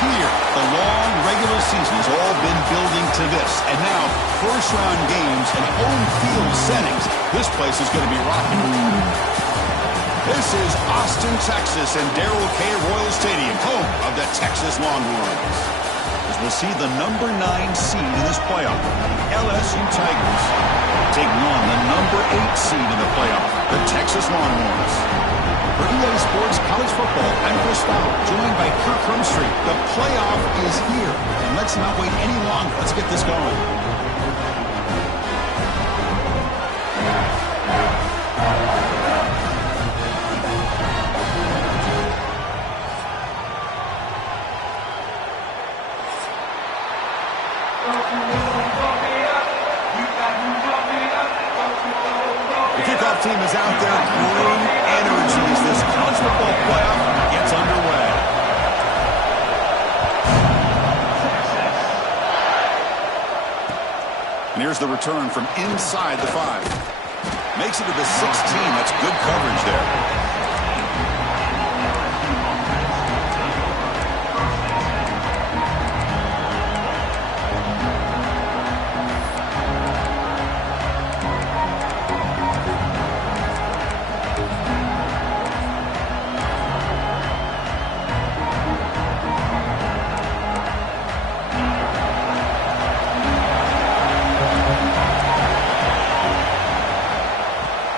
here. The long regular season has all been building to this. And now, first-round games and home field settings. This place is going to be rocking. This is Austin, Texas, and Darrell K. Royal Stadium, home of the Texas Longhorns. As we'll see the number 9 seed in this playoff, LSU Tigers, taking on the number 8 seed in the playoff, the Texas Longhorns. For EA Sports College Football, I'm Chris Fowler, joined by Kirk Hermstreet. The playoff is here, and let's not wait any longer. Let's get this going. The kickoff team is out there, great energy as this college football playoff gets underway. And here's the return from inside the 5. Makes it to the 16. That's good coverage there.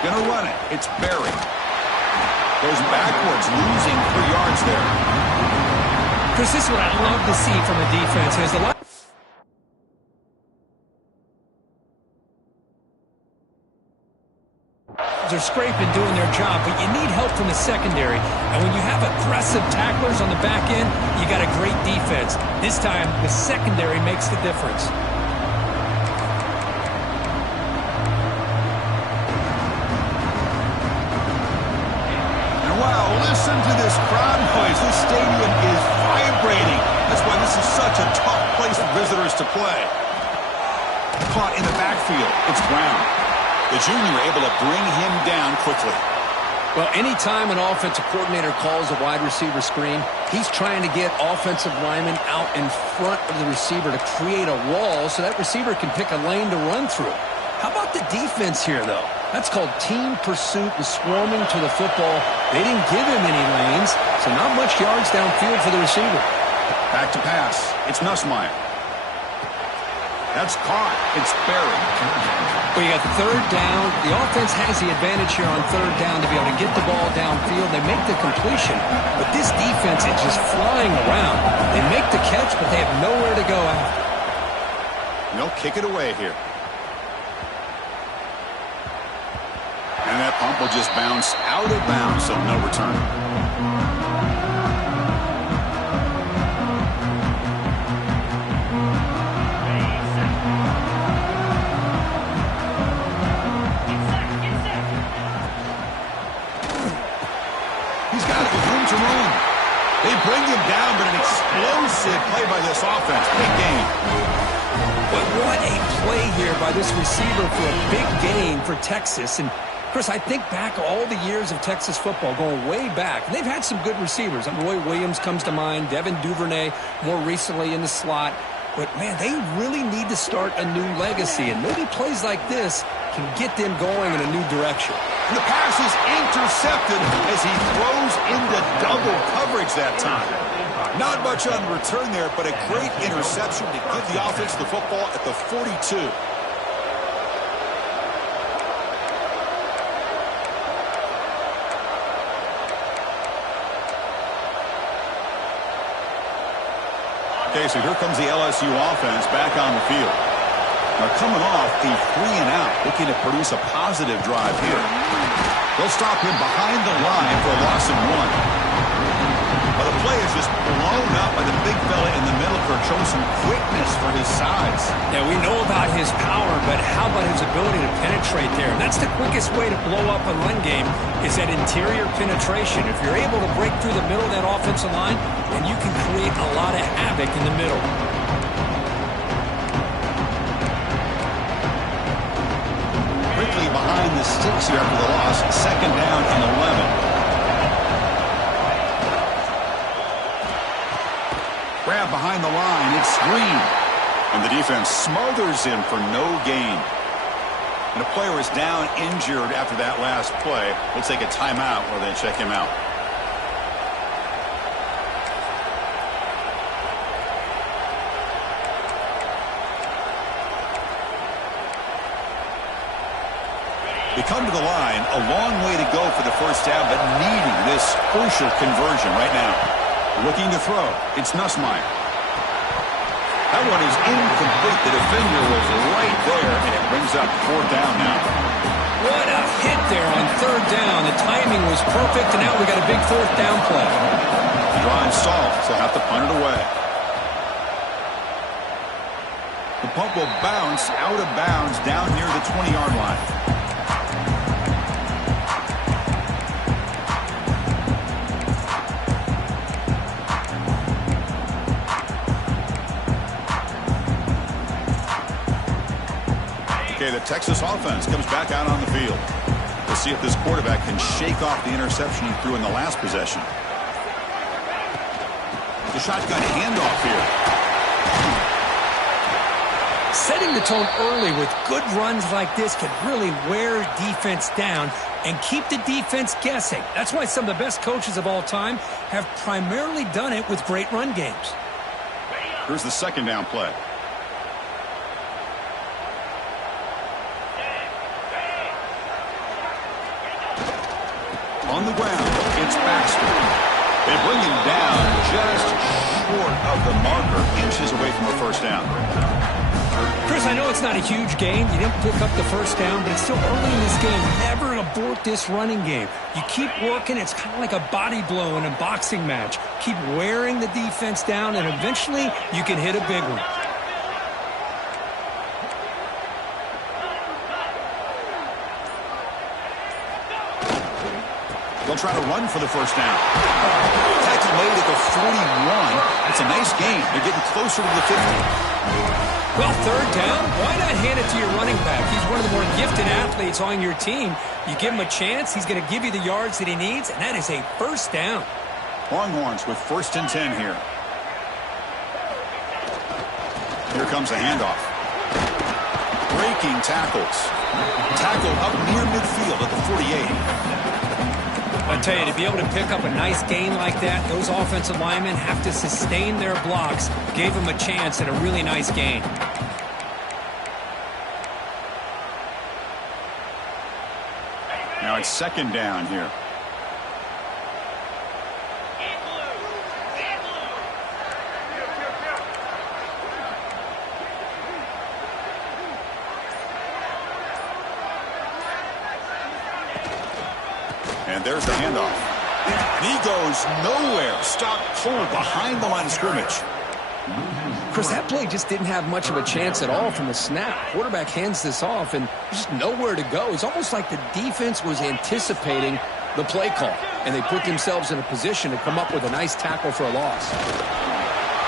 Gonna run it. It's Barry. Goes backwards, losing 3 yards there. Chris, this is what I love to see from the defense. There's a lot. They're scraping, doing their job, but you need help from the secondary. And when you have aggressive tacklers on the back end, you got a great defense. This time, the secondary makes the difference. Wow, listen to this crowd noise. This stadium is vibrating. That's why this is such a tough place for visitors to play. Caught in the backfield. It's Brown. The junior able to bring him down quickly. Well, anytime an offensive coordinator calls a wide receiver screen, he's trying to get offensive linemen out in front of the receiver to create a wall so that receiver can pick a lane to run through. How about the defense here, though? That's called team pursuit and swarming to the football. They didn't give him any lanes, so not much yards downfield for the receiver. Back to pass. It's Nussmeier. That's caught. It's Barry. Well, you got 3rd down. The offense has the advantage here on 3rd down to be able to get the ball downfield. They make the completion, but this defense is just flying around. They make the catch, but they have nowhere to go after. They'll kick it away here. And that pump will just bounce out of bounds, so no return. He's got it with room to run. They bring him down, but an explosive play by this offense. Big game. But what a play here by this receiver for a big gain for Texas. And Chris, I think back all the years of Texas football, going way back. They've had some good receivers. Roy Williams comes to mind, Devin Duvernay more recently in the slot. But, man, they really need to start a new legacy. And maybe plays like this can get them going in a new direction. And the pass is intercepted as he throws into double coverage that time. Not much on the return there, but a great interception to give the offense the football at the 42. Okay, so here comes the LSU offense back on the field. Now coming off a 3-and-out, looking to produce a positive drive here. They'll stop him behind the line for a loss of 1. But the play is just blown up by the big fella in the middle for showing some quickness for his size. Yeah, we know about his power, but how about his ability to penetrate there? That's the quickest way to blow up a run game is that interior penetration. If you're able to break through the middle of that offensive line, then you can create a lot of havoc in the middle. Quickly behind the sticks here after the loss. 2nd down and 11. Brown behind the line. It's Green. And the defense smothers him for no gain. And a player is down injured after that last play. We'll take a timeout while they check him out. They come to the line, a long way to go for the first down, but needing this crucial conversion right now. Looking to throw. It's Nussmeier. That one is incomplete. The defender was right there, and it brings up fourth down now. What a hit there on third down. The timing was perfect, and now we got a big fourth down play. The drive stalled, so have to punt it away. The punt will bounce out of bounds down near the 20-yard line. The Texas offense comes back out on the field. We'll see if this quarterback can shake off the interception he threw in the last possession. The shotgun handoff here. Setting the tone early with good runs like this can really wear defense down and keep the defense guessing. That's why some of the best coaches of all time have primarily done it with great run games. Here's the second down play. On the ground, it's Baxter. They bring him down just short of the marker, inches away from a first down. Chris, I know it's not a huge gain. You didn't pick up the first down, but it's still early in this game. Never abort this running game. You keep working. It's kind of like a body blow in a boxing match. Keep wearing the defense down, and eventually you can hit a big one. They'll try to run for the first down. Tackle made at the 41. That's a nice gain. They're getting closer to the 50. Well, third down, why not hand it to your running back? He's one of the more gifted athletes on your team. You give him a chance, he's going to give you the yards that he needs, and that is a first down. Longhorns with 1st and 10 here. Here comes a handoff. Breaking tackles. Tackle up near midfield at the 48. I tell you, to be able to pick up a nice gain like that, those offensive linemen have to sustain their blocks. Gave them a chance at a really nice gain. Now it's second down here. And there's the handoff. And he goes nowhere. Stop cold behind the line of scrimmage. Chris, that play just didn't have much of a chance at all from the snap. Quarterback hands this off and just nowhere to go. It's almost like the defense was anticipating the play call, and they put themselves in a position to come up with a nice tackle for a loss.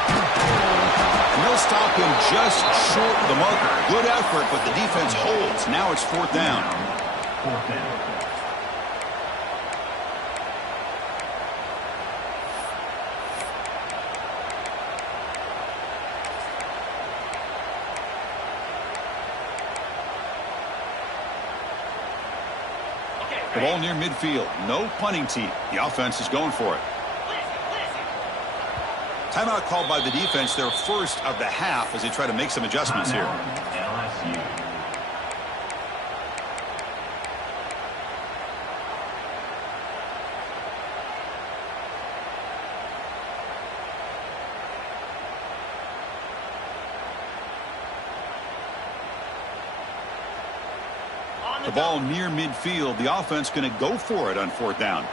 And they'll stop him just short of the marker. Good effort, but the defense holds. Now it's fourth down. Fourth down. The ball near midfield. No punting team. The offense is going for it. Timeout called by the defense, their first of the half, as they try to make some adjustments here. The ball near midfield. The offense going to go for it on fourth down.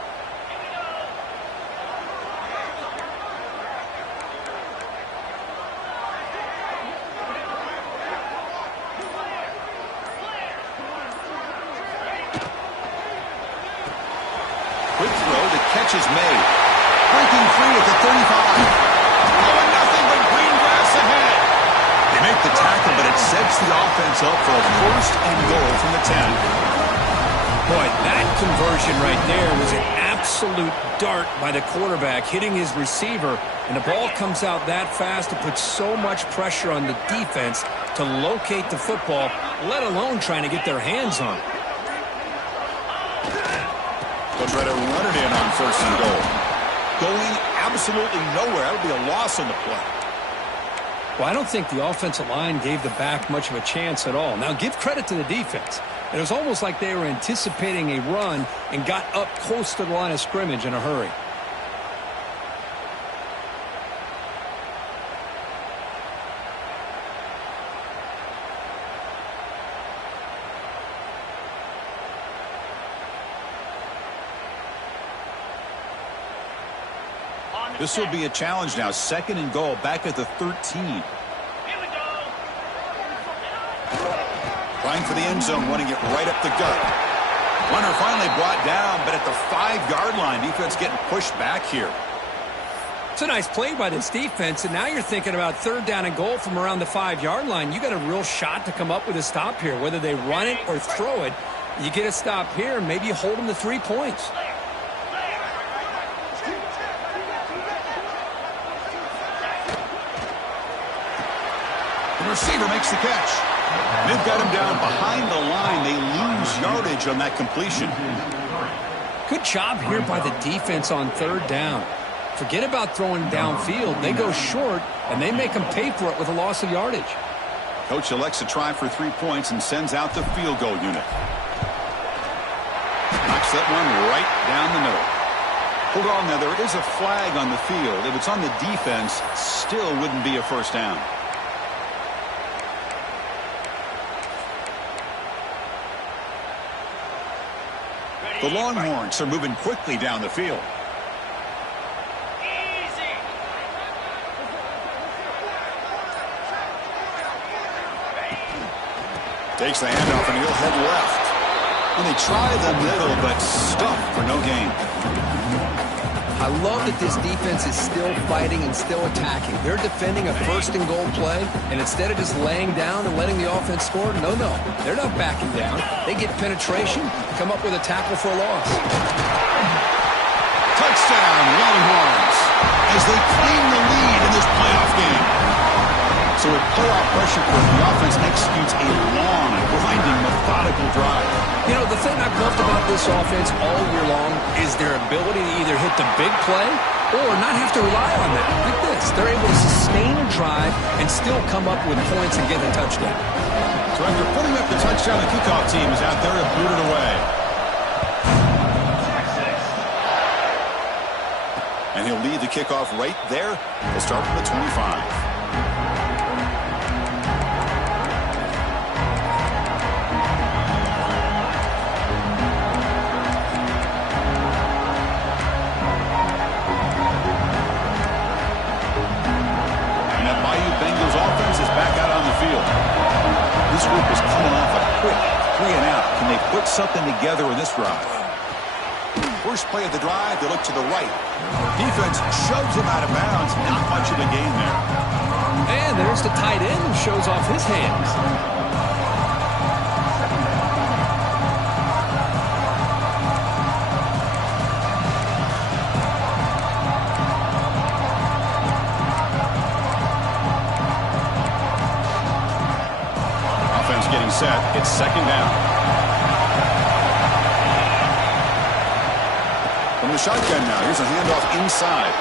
Quick throw. The catch is made. Breaking free at the 35. Oh, nothing but green grass ahead. They make the tackle, but it sets the offense up for a first and goal from the 10. Boy, that conversion right there was an absolute dart by the quarterback, hitting his receiver, and the ball comes out that fast to put so much pressure on the defense to locate the football, let alone trying to get their hands on it. They'll try to run it in on 1st and goal. Going absolutely nowhere. That'll be a loss on the play. Well, I don't think the offensive line gave the back much of a chance at all. Now, give credit to the defense. It was almost like they were anticipating a run and got up close to the line of scrimmage in a hurry. This will be a challenge now. 2nd and goal, back at the 13. Trying for the end zone, wanting it right up the gut. Runner finally brought down, but at the 5-yard line, defense getting pushed back here. It's a nice play by this defense, and now you're thinking about 3rd down and goal from around the 5-yard line. You got a real shot to come up with a stop here. Whether they run it or throw it, you get a stop here, and maybe you hold them to 3 points. The receiver makes the catch. They've got him down behind the line. They lose yardage on that completion. Good job here by the defense on 3rd down. Forget about throwing downfield. They go short, and they make them pay for it with a loss of yardage. Coach elects to try for 3 points and sends out the field goal unit. Knocks that one right down the middle. Hold on now, there is a flag on the field. If it's on the defense, still wouldn't be a 1st down. The Longhorns are moving quickly down the field. Takes the handoff and he'll head left. And they try the middle, but stuffed for no gain. I love that this defense is still fighting and still attacking. They're defending a 1st and goal play, and instead of just laying down and letting the offense score, no, they're not backing down. They get penetration, come up with a tackle for a loss. Touchdown, Longhorns, as they claim the lead in this playoff game. So with playoff pressure, the offense executes a long, grinding, methodical drive. You know, the thing I've loved about this offense all year long is their ability to either hit the big play or not have to rely on that. Like this, they're able to sustain a drive and still come up with points and get a touchdown. So after putting up the touchdown, the kickoff team is out there to boot it away. And he'll lead the kickoff right there. He'll start from the 25. This group is coming off a quick 3-and-out. Can they put something together in this drive? First play of the drive, they look to the right. Defense shoves him out of bounds. Not much of a gain there. And there's the tight end who shows off his hands. Set. It's 2nd down. From the shotgun now, here's a handoff inside.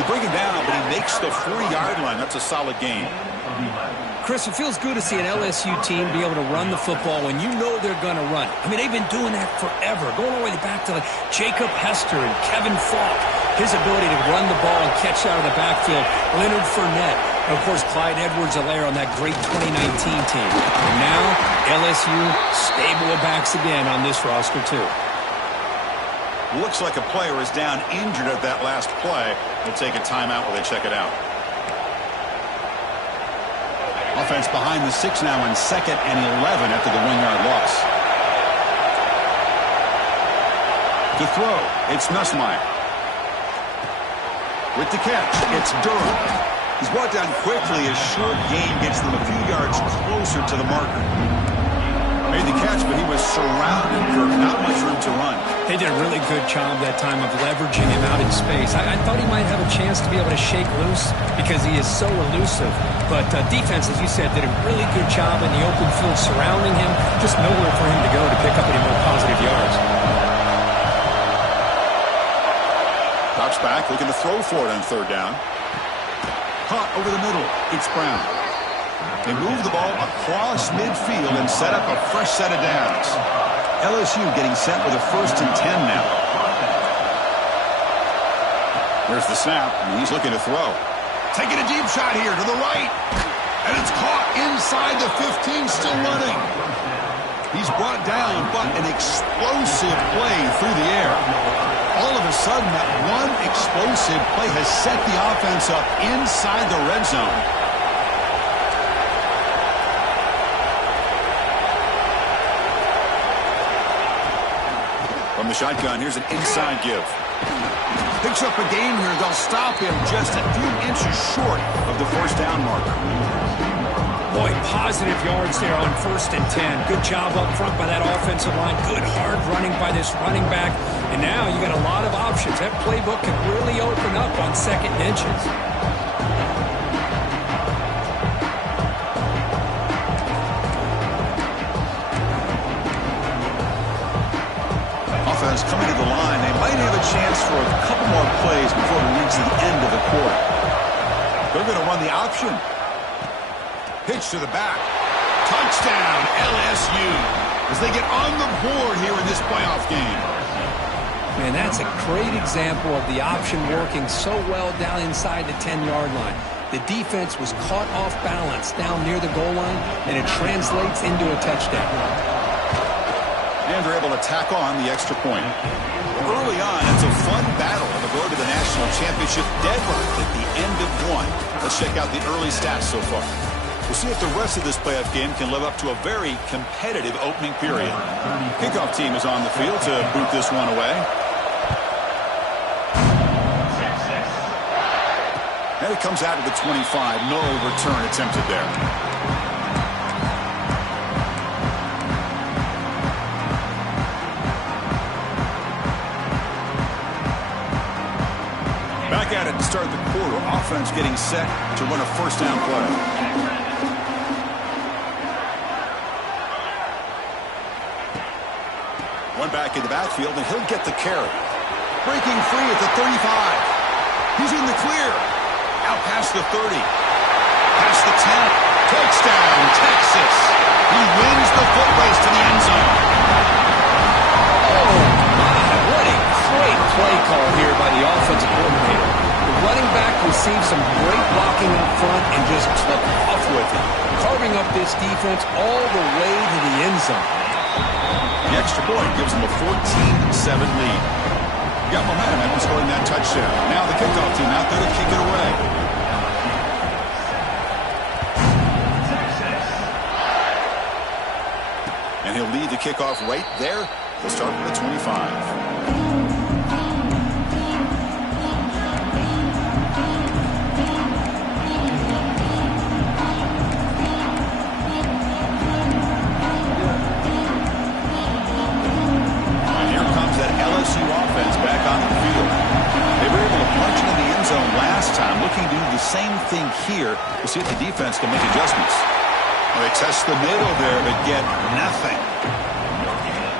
He brings it down, but he makes the 4-yard line. That's a solid gain. Chris, it feels good to see an LSU team be able to run the football when you know they're going to run it. I mean, they've been doing that forever, going all the way back to like Jacob Hester and Kevin Falk. His ability to run the ball and catch out of the backfield. Leonard Fournette. And, of course, Clyde Edwards-Helaire on that great 2019 team. And now, LSU stable of backs again on this roster, too. Looks like a player is down injured at that last play. They'll take a timeout while they check it out. Offense behind the 6 now on 2nd and 11 after the 1-yard loss. To throw, it's Nussmeier. With the catch, it's Durham. He's brought down quickly. A short gain gets them a few yards closer to the marker. Made the catch, but he was surrounded, Kirk. Not much room to run. Hey, They did a really good job that time of leveraging him out in space. I thought he might have a chance to be able to shake loose because he is so elusive. But defense, as you said, did a really good job in the open field surrounding him. Just nowhere for him to go to pick up any more positive yards. Drops back, looking to throw for it on third down. Caught over the middle. It's Brown. They move the ball across midfield and set up a fresh set of downs. LSU getting set with a 1st and 10 now. There's the snap, and he's looking to throw. Taking a deep shot here to the right. And it's caught inside the 15, still running. He's brought down, but an explosive play through the air. All of a sudden, that one explosive play has set the offense up inside the red zone. From the shotgun, here's an inside give. Picks up a gain here. They'll stop him just a few inches short of the 1st down marker. Boy, positive yards there on 1st and 10. Good job up front by that offensive line. Good hard running by this running back. And now you got a lot of options. That playbook can really open up on 2nd and inches. Offense coming to the line. They might have a chance for a couple more plays before we reach the end of the quarter. They're going to run the option. Pitch to the back. Touchdown, LSU, as they get on the board here in this playoff game. Man, that's a great example of the option working so well down inside the 10-yard line. The defense was caught off balance down near the goal line, and it translates into a touchdown. And they're able to tack on the extra point. Early on, it's a fun battle on the road to the national championship deadline at the end of one. Let's check out the early stats so far. We'll see if the rest of this playoff game can live up to a very competitive opening period. Kickoff team is on the field to boot this one away. And it comes out of the 25. No return attempted there. Back at it to start the quarter. Offense getting set to run a 1st down play. One back in the backfield, and he'll get the carry. Breaking free at the 35. He's in the clear. Out past the 30. Past the 10. Touchdown, Texas. He wins the foot race to the end zone. Oh, my. What a great play call here by the offensive coordinator. The running back received some great blocking up front and just took off with it, carving up this defense all the way to the end zone. The extra point gives them a 14-7 lead. Got momentum after scoring that touchdown. Now the kickoff team out there to kick it away. And he'll lead the kickoff right there. He'll start from the 25. Looking to do the same thing here to see if the defense can make adjustments. Well, they test the middle there, but get nothing.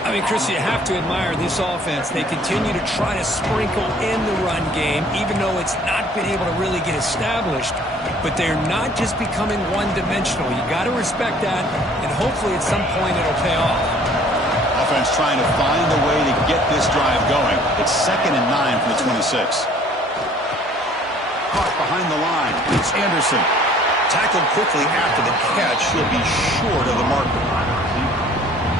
I mean, Chris, you have to admire this offense. They continue to try to sprinkle in the run game, even though it's not been able to really get established. But they're not just becoming one-dimensional. You got to respect that, and hopefully at some point it'll pay off. Offense trying to find a way to get this drive going. It's 2nd and 9 from the 26. Caught behind the line. It's Anderson. Tackled quickly after the catch. He'll be short of the marker.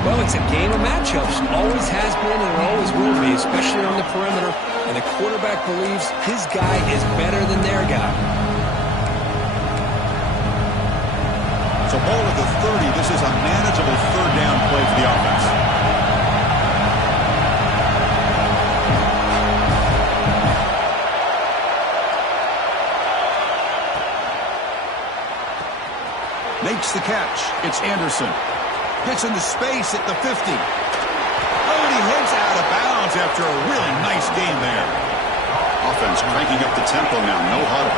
Well, it's a game of matchups. Always has been and always will be, especially on the perimeter. And the quarterback believes his guy is better than their guy. So ball at the 30. This is a manageable 3rd down play for the offense. Makes the catch. It's Anderson. Gets into space at the 50. Oh, and he heads out of bounds yards after a really nice game there. Offense cranking up the tempo now. No huddle.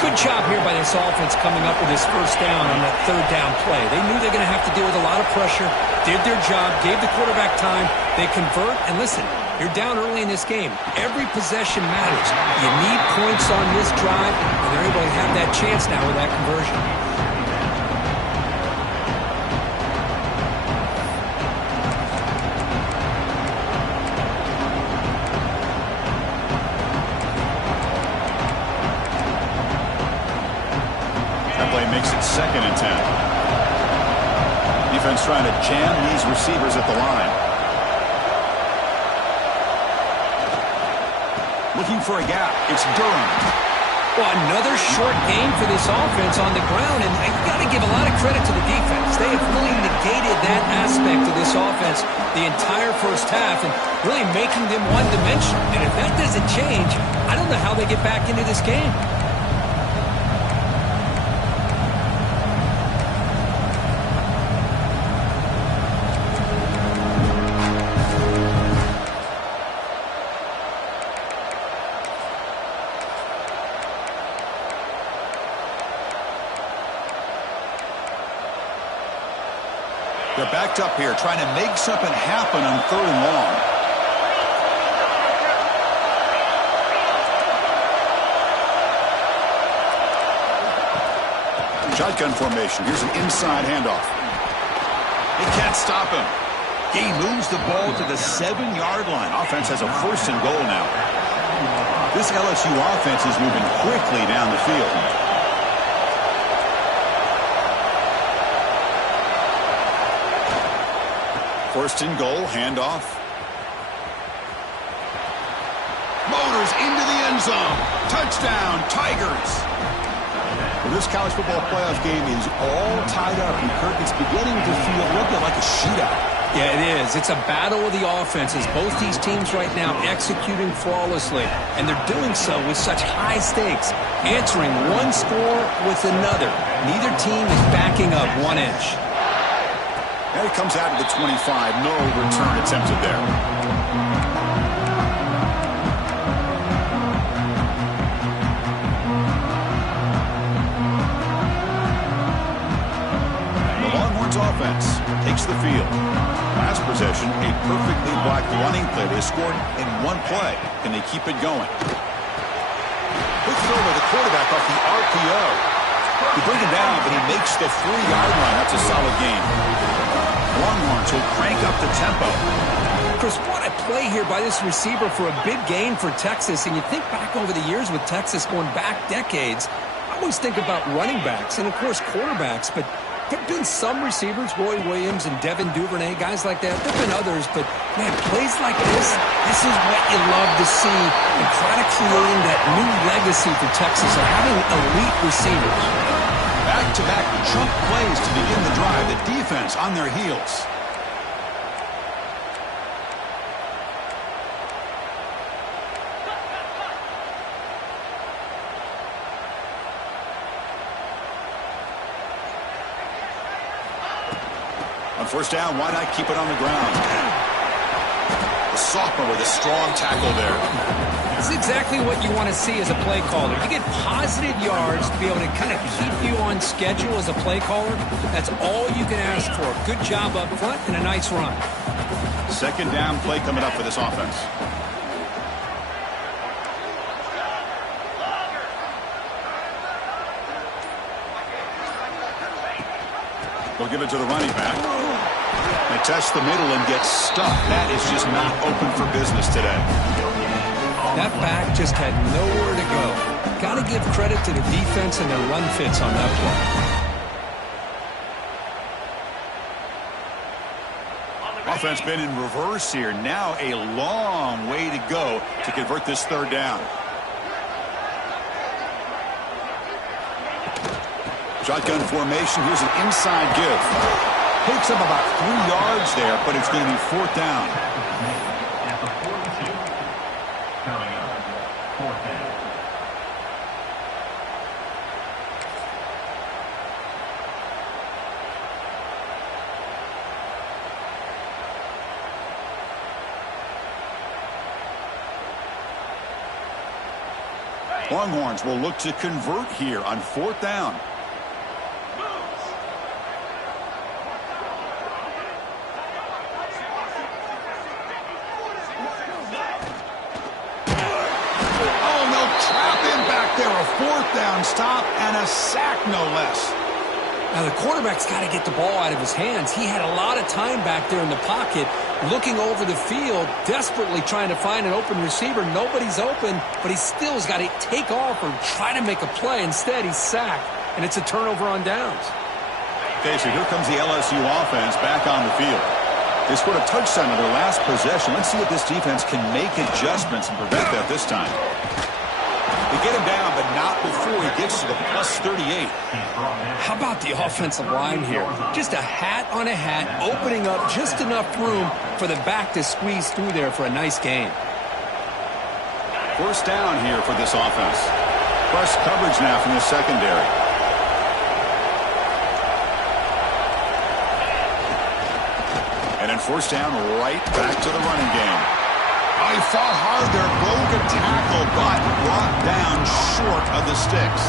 Good job here by this offense coming up with this first down on that third down play. They knew they were going to have to deal with a lot of pressure, did their job, gave the quarterback time. They convert, and listen, you're down early in this game. Every possession matters. You need points on this drive, and they're able to have that chance now with that conversion. Makes it 2nd and 10. Defense trying to jam these receivers at the line. Looking for a gap. It's Durham. Well, another short game for this offense on the ground, and you got to give a lot of credit to the defense. They have really negated that aspect of this offense the entire first half and really making them one-dimensional. And if that doesn't change, I don't know how they get back into this game. They're backed up here, trying to make something happen on 3rd and long. Shotgun formation. Here's an inside handoff. They can't stop him. He moves the ball to the 7-yard line. Offense has a 1st and goal now. This LSU offense is moving quickly down the field. 1st and goal, handoff. Motors into the end zone. Touchdown, Tigers. Well, this college football playoff game is all tied up, and Kirk, it's beginning to feel a little bit like a shootout. Yeah, it is. It's a battle of the offenses. Both these teams right now executing flawlessly, and they're doing so with such high stakes, answering one score with another. Neither team is backing up 1 inch. And it comes out to the 25. No return attempted there. The Longhorns offense takes the field. Last possession, a perfectly blocked running play. They scored in 1 play. Can they keep it going? Quick throw by the quarterback off the RPO. You bring him down, but he makes the 3-yard line. That's a solid game. Longhorns will crank up the tempo. Chris, what a play here by this receiver for a big gain for Texas. And you think back over the years with Texas going back decades, I always think about running backs and, of course, quarterbacks. But there have been some receivers, Roy Williams and Devin Duvernay, guys like that. There have been others, but, man, plays like this is what you love to see and try to create that new legacy for Texas of having elite receivers. Back-to-back chunk plays to begin the drive. The defense on their heels. On 1st down, why not keep it on the ground? The sophomore with a strong tackle there. This is exactly what you want to see as a play caller. You get positive yards to be able to kind of keep you on schedule as a play caller. That's all you can ask for. Good job up front and a nice run. 2nd down play coming up for this offense. They'll give it to the running back. They test the middle and get stuck. That is just not open for business today. That back just had nowhere to go. Got to give credit to the defense and their run fits on that play. Offense been in reverse here. Now a long way to go to convert this 3rd down. Shotgun formation. Here's an inside give. Picks up about 3 yards there, but it's going to be 4th down. Longhorns will look to convert here on 4th down. Oh, no, trap him back there. A 4th down stop and a sack, no less. Now, the quarterback's got to get the ball out of his hands. He had a lot of time back there in the pocket, looking over the field, desperately trying to find an open receiver. Nobody's open, but he still has got to take off or try to make a play. Instead, he's sacked, and it's a turnover on downs. Okay, so here comes the LSU offense back on the field. They scored a touchdown in their last possession. Let's see if this defense can make adjustments and prevent that this time. They get him down, but not before he gets to the plus 38. How about the offensive line here? Just a hat on a hat, opening up just enough room for the back to squeeze through there for a nice gain. 1st down here for this offense. Press coverage now from the secondary. And then 1st down, right back to the running game. He fought hard there, broke a tackle, but brought down short of the sticks.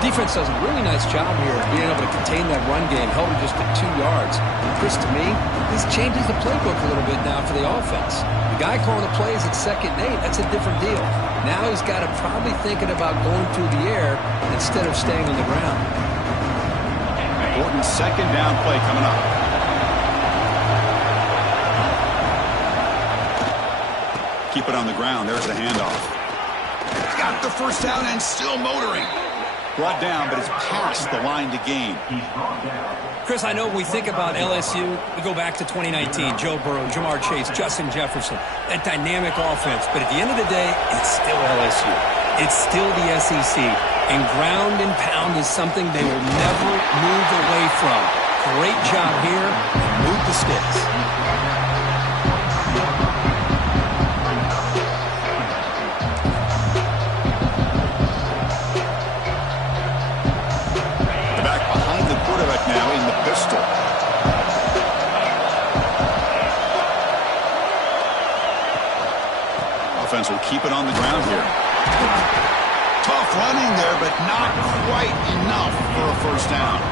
Defense does a really nice job here of being able to contain that run game, held it just at 2 yards. Chris, to me, this changes the playbook a little bit now for the offense. The guy calling the plays at 2nd and 8, that's a different deal. Now he's got to probably thinking about going through the air instead of staying on the ground. Important 2nd down play coming up. Keep it on the ground. There's the handoff. Got the 1st down and still motoring. Brought down, but it's past the line to gain. Chris, I know when we think about LSU, we go back to 2019. Joe Burrow, Jamar Chase, Justin Jefferson, that dynamic offense. But at the end of the day, it's still LSU. It's still the SEC. And ground and pound is something they will never move away from. Great job here. Move the sticks. Now in the pistol. Offense will keep it on the ground here. Tough running there, but not quite enough for a 1st down.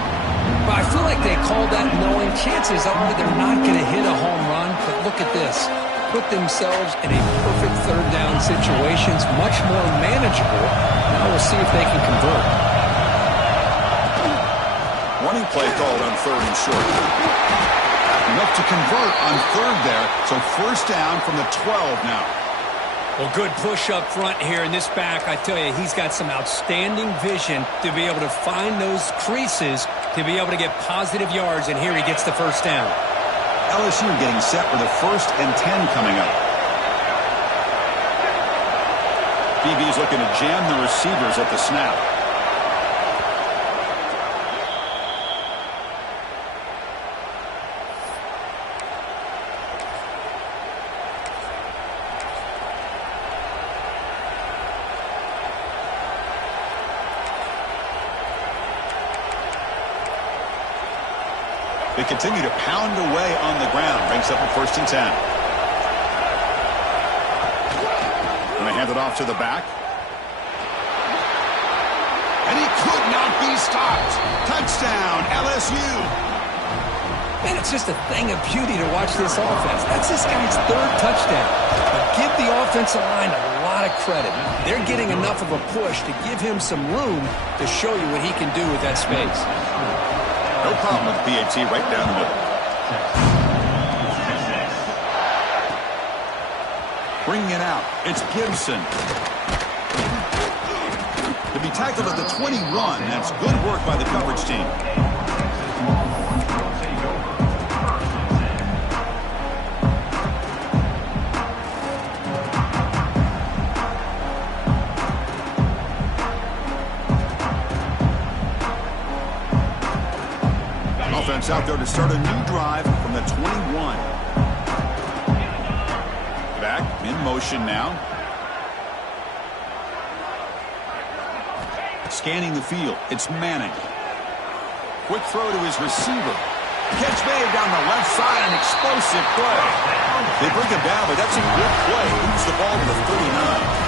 But I feel like they called that knowing chances are they're not going to hit a home run. But look at this. Put themselves in a perfect 3rd down situations, much more manageable. Now we'll see if they can convert. Running play called on 3rd and short. Enough to convert on 3rd there, so 1st down from the 12 now. Well, good push up front here in this back. I tell you, he's got some outstanding vision to be able to find those creases, to be able to get positive yards, and here he gets the 1st down. LSU getting set for the 1st and 10 coming up. BB's looking to jam the receivers at the snap. They continue to pound away on the ground. Brings up a 1st and 10. Going to hand it off to the back. And he could not be stopped. Touchdown, LSU. Man, it's just a thing of beauty to watch this offense. That's this guy's 3rd touchdown. But give the offensive line a lot of credit. They're getting enough of a push to give him some room to show you what he can do with that space. No problem with PAT right down the middle. Bringing it out. It's Gibson. To be tackled at the 21. That's good work by the coverage team. Offense out there to start a new drive from the 21. Back in motion now. Scanning the field. It's Manning. Quick throw to his receiver. Catch made down the left side. An explosive play. They bring him down, but that's a good play. Moves the ball to the 39.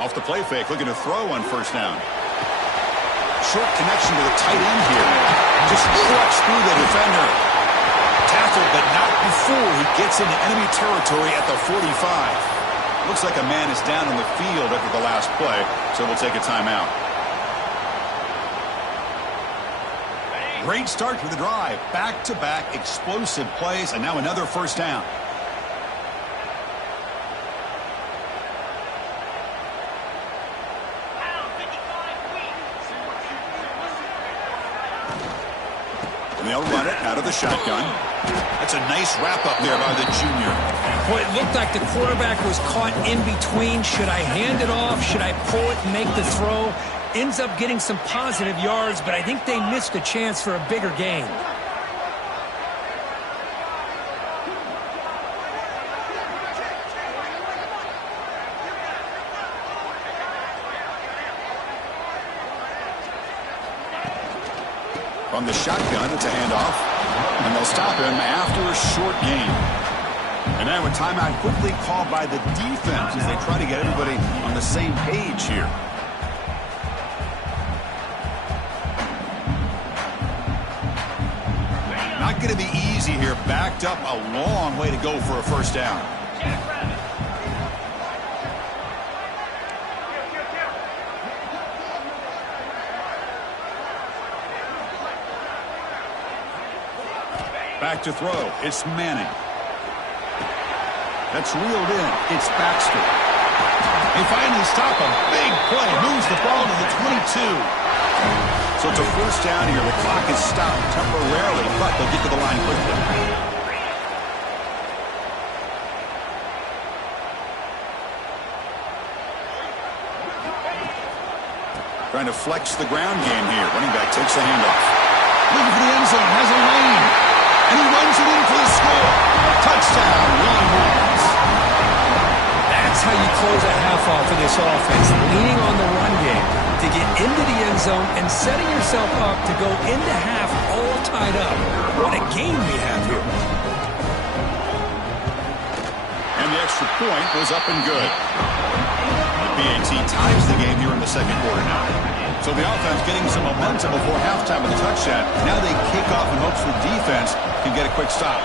Off the play fake, looking to throw on first down. Short connection to the tight end here. Just trucks through the defender. Tackled, but not before he gets into enemy territory at the 45. Looks like a man is down in the field after the last play, so we'll take a timeout. Great start to the drive. Back-to-back explosive plays, and now another first down. And they'll run it out of the shotgun. That's a nice wrap-up there by the junior. Well, it looked like the quarterback was caught in between. Should I hand it off? Should I pull it and make the throw? Ends up getting some positive yards, but I think they missed a chance for a bigger gain. From the shotgun, it's a handoff. And they'll stop him after a short gain. And now a timeout quickly called by the defense as they try to get everybody on the same page here. Not going to be easy here. Backed up a long way to go for a first down. Back to throw. It's Manning. That's reeled in. It's Baxter. They finally stop a big play. Moves the ball to the 22. So it's a first down here. The clock is stopped temporarily, but they'll get to the line quickly. Trying to flex the ground game here. Running back takes the handoff. Looking for the end zone. Has a lane. And he runs it in for the score. Touchdown, Willie Williams. That's how you close a half off of this offense. Leaning on the run game to get into the end zone and setting yourself up to go into half all tied up. What a game we have here. And the extra point was up and good. The PAT ties the game here in the second quarter now. So the offense getting some momentum before halftime with a touchdown. Now they kick off in hopes the defense can get a quick stop.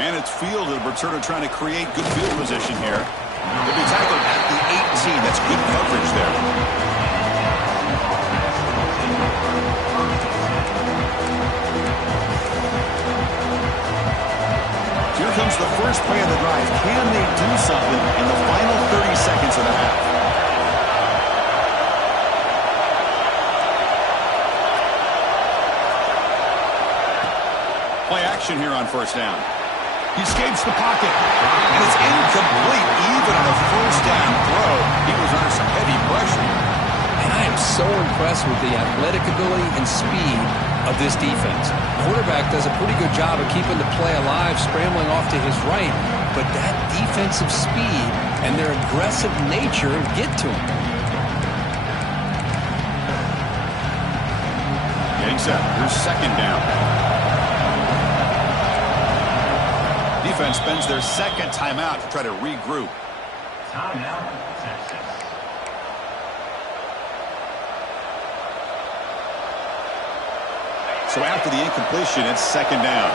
And it's fielded. Returner trying to create good field position here. They'll be tackled at the 18. That's good coverage there. Here comes the first play of the drive. Can they do something in the final 30 seconds of the half? Play action here on first down. He escapes the pocket, and it's incomplete even on a first down throw. He was under some heavy pressure. And I am so impressed with the athletic ability and speed of this defense. Quarterback does a pretty good job of keeping the play alive, scrambling off to his right, but that defensive speed and their aggressive nature get to him. Getting set. Here's second down. Defense spends their second timeout to try to regroup. Timeout, Texas. So after the incompletion, it's second down.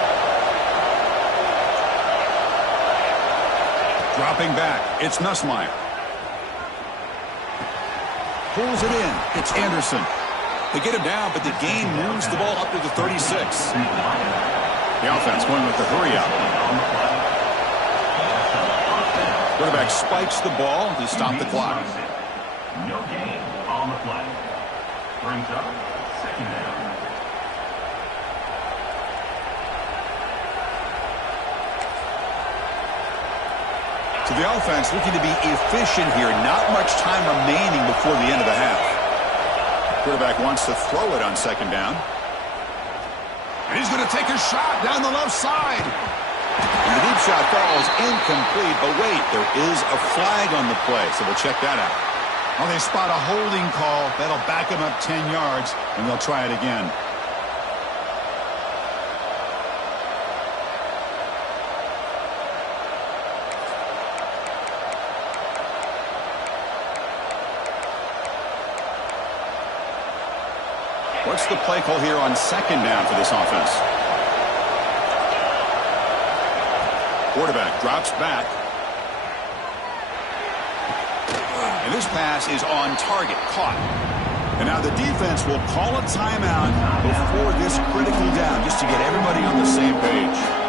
Dropping back, it's Nussmeier. Pulls it in, it's Anderson. They get him down, but the gain moves the ball up to the 36. The offense going with the hurry up. Quarterback spikes the ball to stop the clock. No gain on the play. Brings up second down. So the offense looking to be efficient here. Not much time remaining before the end of the half. Quarterback wants to throw it on second down. And he's going to take a shot down the left side. And the deep shot falls incomplete. But wait, there is a flag on the play, so we'll check that out. Well, they spot a holding call. That'll back them up 10 yards, and they'll try it again. What's the play call here on second down for this offense? Quarterback drops back. And this pass is on target, caught. And now the defense will call a timeout before this critical down, just to get everybody on the same page.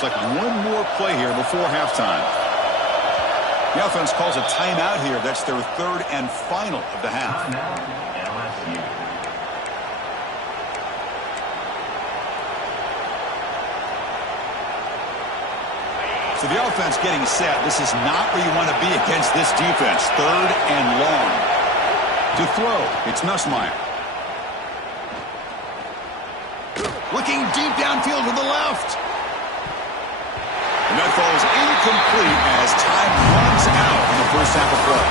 Looks like one more play here before halftime. The offense calls a timeout here. That's their third and final of the half. So the offense getting set. This is not where you want to be against this defense. Third and long. To throw, it's Nussmeier. Looking deep downfield to the left. And that falls incomplete as time runs out in the first half of play.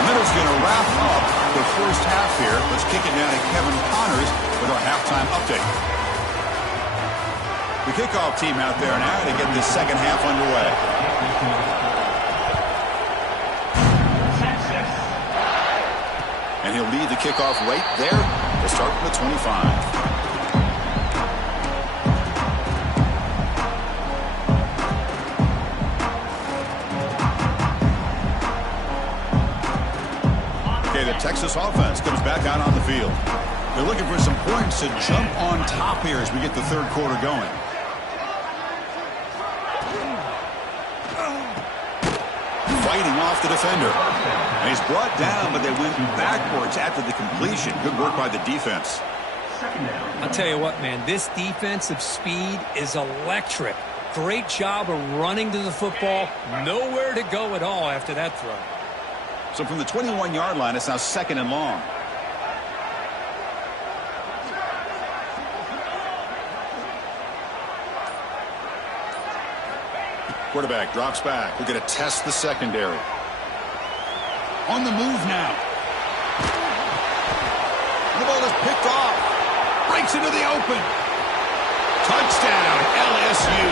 And that is going to wrap up the first half here. Let's kick it down to Kevin Connors with our halftime update. The kickoff team out there now to get this second half underway. And he'll lead the kickoff right there to start from the 25. The Texas offense comes back out on the field. They're looking for some points to jump on top here as we get the third quarter going. Fighting off the defender. And he's brought down, but they went backwards after the completion. Good work by the defense. I'll tell you what, man, this defensive speed is electric. Great job of running to the football. Nowhere to go at all after that throw. So from the 21-yard line, it's now second and long. Quarterback drops back. We're going to test the secondary. On the move now. The ball is picked off. Breaks into the open. Touchdown, LSU.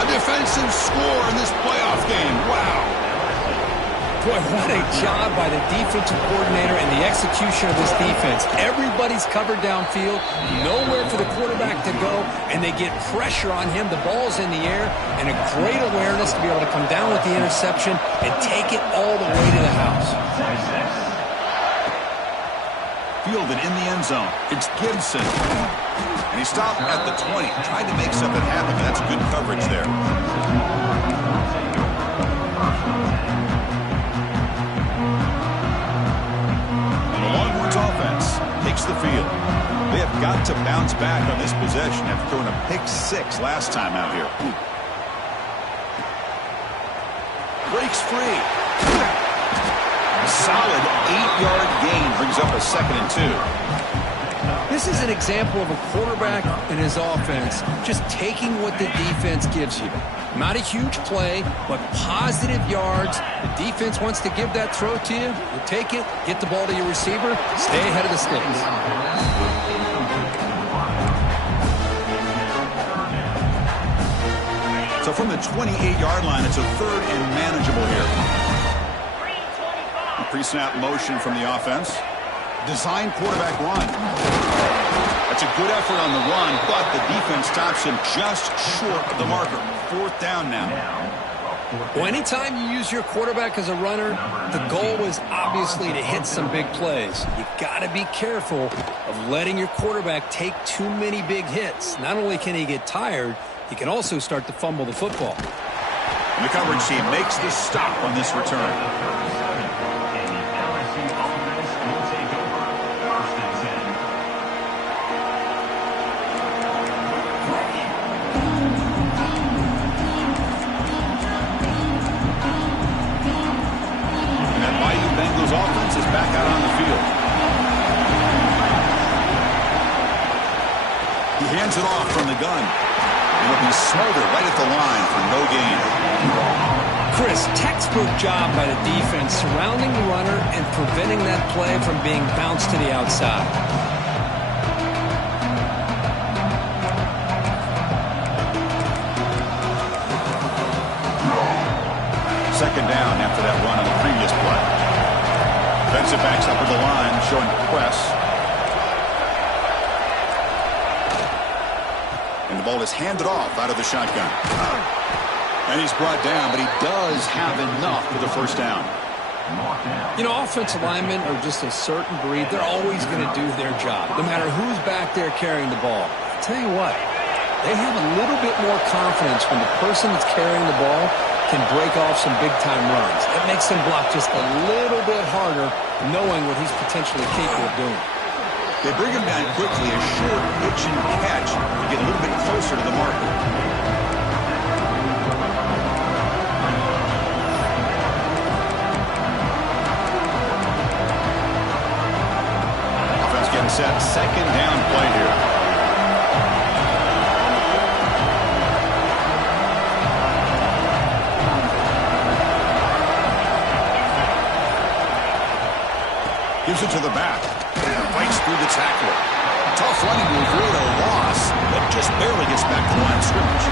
A defensive score in this playoff game. Wow. Boy, what a job by the defensive coordinator and the execution of this defense. Everybody's covered downfield, nowhere for the quarterback to go, and they get pressure on him. The ball's in the air, and a great awareness to be able to come down with the interception and take it all the way to the house. Fielded in the end zone. It's Gibson. And he stopped at the 20. Tried to make something happen, but that's good coverage there. Takes the field. They have got to bounce back on this possession after throwing a pick six last time out here. Breaks free. Solid 8-yard gain brings up a 2nd and 2. This is an example of a quarterback and his offense just taking what the defense gives you. Not a huge play, but positive yards. The defense wants to give that throw to you. You take it, get the ball to your receiver, stay ahead of the sticks. So from the 28-yard line, it's a third and manageable here. A pre-snap motion from the offense. Design quarterback run. That's a good effort on the run, but the defense stops him just short of the marker. 4th down now. Well, anytime you use your quarterback as a runner, the goal is obviously to hit some big plays. You got to be careful of letting your quarterback take too many big hits. Not only can he get tired, he can also start to fumble the football. And the coverage team makes the stop on this return. Offense is back out on the field. He hands it off from the gun. And he'll be smothered right at the line for no gain. Chris, textbook job by the defense surrounding the runner and preventing that play from being bounced to the outside. Second down after that run on the previous play. Defensive backs up at the line, showing press. And the ball is handed off out of the shotgun. And he's brought down, but he does have enough for the first down. You know, offensive linemen are just a certain breed. They're always going to do their job, no matter who's back there carrying the ball. I'll tell you what, they have a little bit more confidence when the person that's carrying the ball can break off some big-time runs. It makes them block just a little bit harder, knowing what he's potentially capable of doing. They bring him down quickly, a short pitch and catch to get a little bit closer to the marker. Offense getting set. Second down play here. Gives it to the back. Breaks through the tackle. Tough running to avoid a loss, but just barely gets back to the line of scrimmage.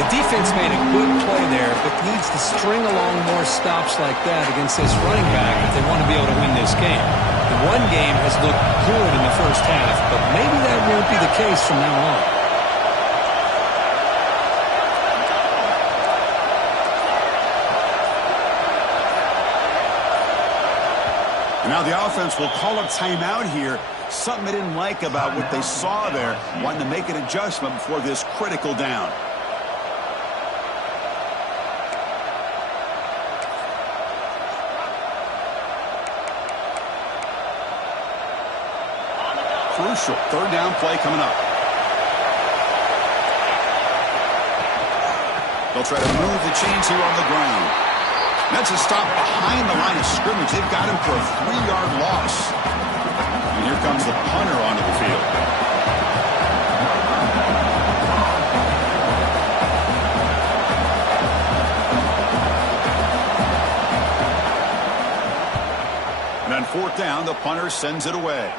The defense made a good play there, but needs to string along more stops like that against this running back if they want to be able to win this game. The run game has looked good in the first half, but maybe that won't be the case from now on. And now the offense will call a timeout here. Something they didn't like about what they saw there. Wanting to make an adjustment before this critical down. Crucial third down play coming up. They'll try to move the chains here on the ground. That's a stop behind the line of scrimmage. They've got him for a 3-yard loss. And here comes the punter onto the field. And on fourth down, the punter sends it away.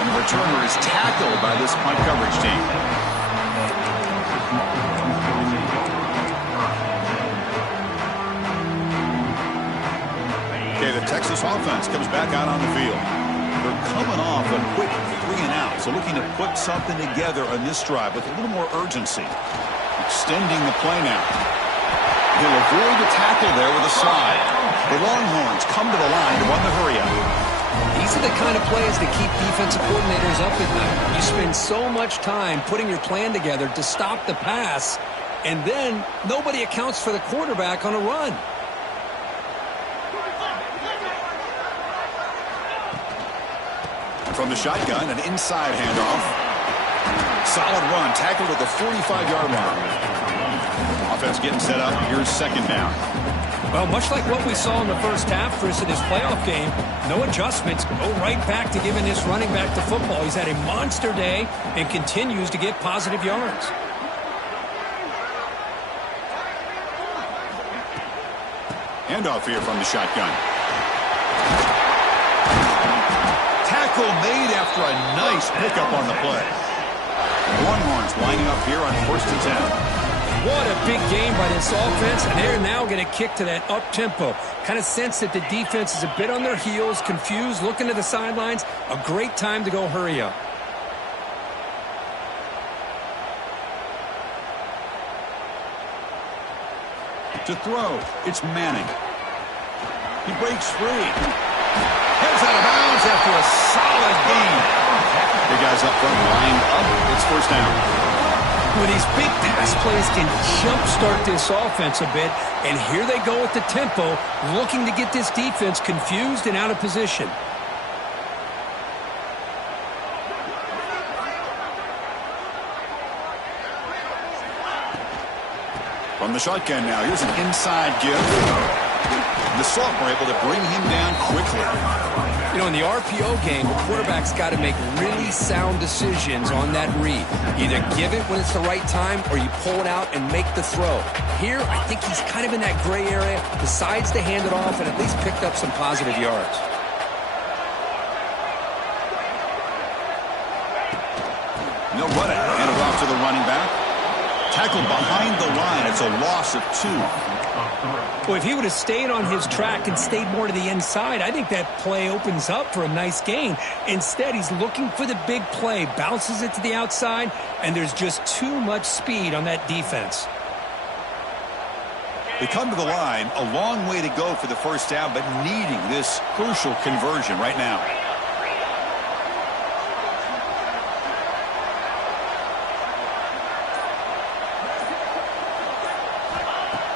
And the returner is tackled by this punt coverage team. The Texas offense comes back out on the field. They're coming off a quick 3-and-out, so looking to put something together on this drive with a little more urgency. Extending the play now. He'll avoid the tackle there with a slide. The Longhorns come to the line to run the hurry-up. These are the kind of plays that keep defensive coordinators up at night. You spend so much time putting your plan together to stop the pass, and then nobody accounts for the quarterback on a run. From the shotgun, an inside handoff. Solid run, tackled at the 45-yard line. Offense getting set up. Here's second down. Well, much like what we saw in the first half, Chris, in this playoff game, no adjustments. Go right back to giving this running back to football. He's had a monster day and continues to get positive yards. Handoff here from the shotgun. Tackle made after a nice pickup on the play. Longhorns lining up here on 1st and 10. What a big game by this offense, and they're now going to kick to that up-tempo. Kind of sense that the defense is a bit on their heels, confused, looking to the sidelines. A great time to go hurry up. To throw, it's Manning. He breaks free. Heads out of bounds after a solid gain. The guys up front lined up. It's first down. Well, these big pass plays can jumpstart this offense a bit, and here they go at the tempo, looking to get this defense confused and out of position. From the shotgun now, here's an inside give. The sophomore able to bring him down quickly. You know, in the RPO game, the quarterback's got to make really sound decisions on that read. Either give it when it's the right time or you pull it out and make the throw. Here, I think he's kind of in that gray area, decides to hand it off and at least picked up some positive yards. No run it. Hand it off to the running back. Tackled behind the line. It's a loss of 2. Well, if he would have stayed on his track and stayed more to the inside, I think that play opens up for a nice gain. Instead, he's looking for the big play, bounces it to the outside, and there's just too much speed on that defense. They come to the line, a long way to go for the first down, but needing this crucial conversion right now.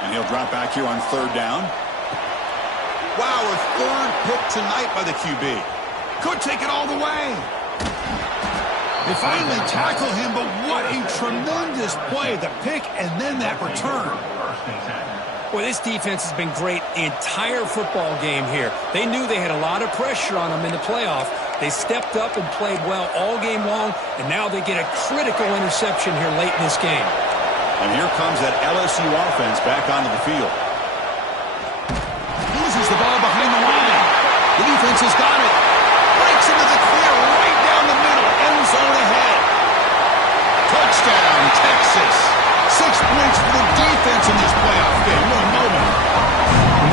And he'll drop back here on 3rd down. Wow, a 3rd pick tonight by the QB. Could take it all the way. They finally tackle him, but what a tremendous play. The pick and then that return. Well, this defense has been great the entire football game here. They knew they had a lot of pressure on them in the playoff. They stepped up and played well all game long, and now they get a critical interception here late in this game. And here comes that LSU offense back onto the field. Loses the ball behind the line. The defense has got it. Breaks into the clear right down the middle. End zone ahead. Touchdown, Texas. 6 points for the defense in this playoff game. What a moment.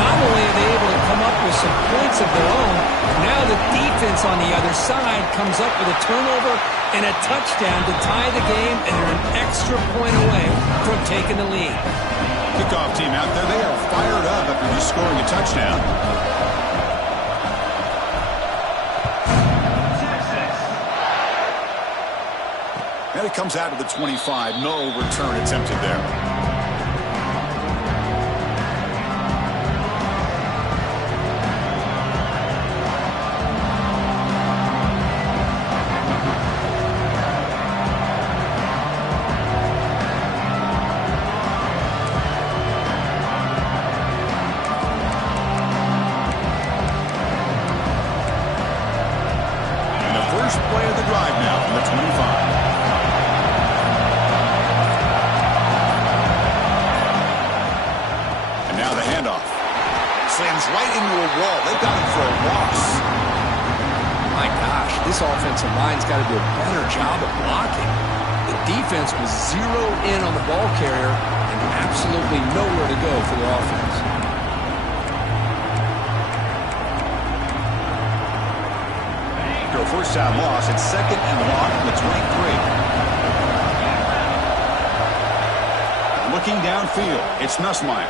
Not only are they able to come up with some points of their own, now the defense on the other side comes up with a turnover and a touchdown to tie the game, and they're an extra point away from taking the lead. Kickoff team out there, they are fired up after just scoring a touchdown. And it comes out to the 25. No return attempted there. First play of the drive now from the 25. And now the handoff. Slams right into a wall. They got him for a loss. My gosh, this offensive line's got to do a better job of blocking. The defense was zeroed in on the ball carrier and absolutely nowhere to go for the offense. First down loss. It's 2nd and long from the 23. Looking downfield, it's Nussmeier.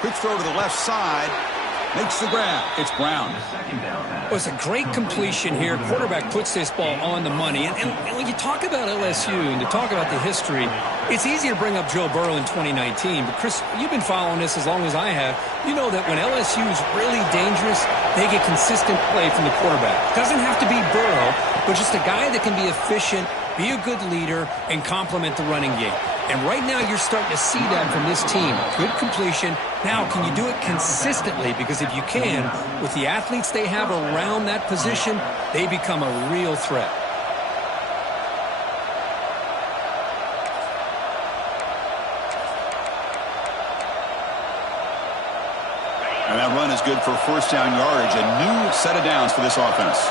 Quick throw to the left side. Makes the grab. It's Brown. Well, it's a great completion here. Quarterback puts this ball on the money. And when you talk about LSU and to talk about the history, it's easy to bring up Joe Burrow in 2019. But, Chris, you've been following this as long as I have. You know that when LSU is really dangerous, they get consistent play from the quarterback. Doesn't have to be Burrow, but just a guy that can be efficient, be a good leader, and complement the running game. And right now you're starting to see that from this team. Good completion. Now, can you do it consistently? Because if you can, with the athletes they have around that position, they become a real threat. And that run is good for first down yardage. A new set of downs for this offense.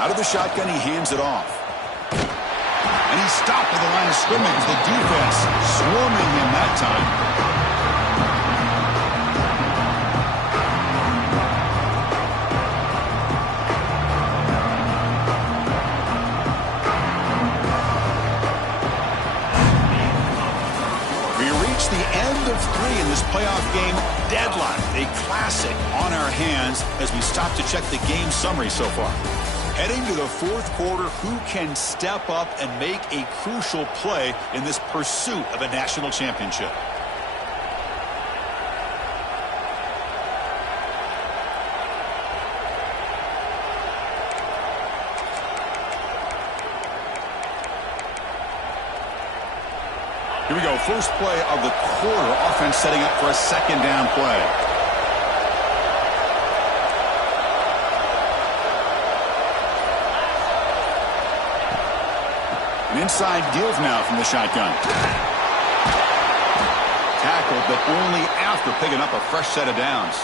Out of the shotgun, he hands it off. And he's stopped at the line of scrimmage. The defense swarming him that time. The end of 3 in this playoff game. Deadlocked, a classic on our hands as we stop to check the game summary so far. Heading to the 4th quarter, who can step up and make a crucial play in this pursuit of a national championship? Here we go. First play of the quarter. Offense setting up for a second down play. An inside give now from the shotgun. Tackled, but only after picking up a fresh set of downs.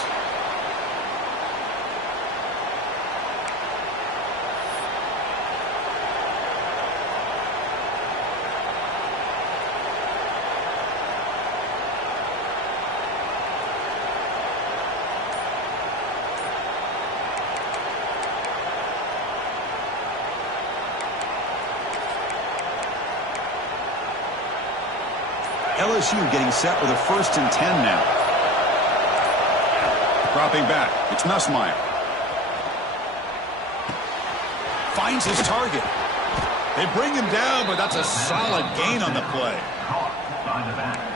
LSU getting set with a 1st and 10 now. Dropping back. It's Nussmeier. Finds his target. They bring him down, but that's a solid gain on the play.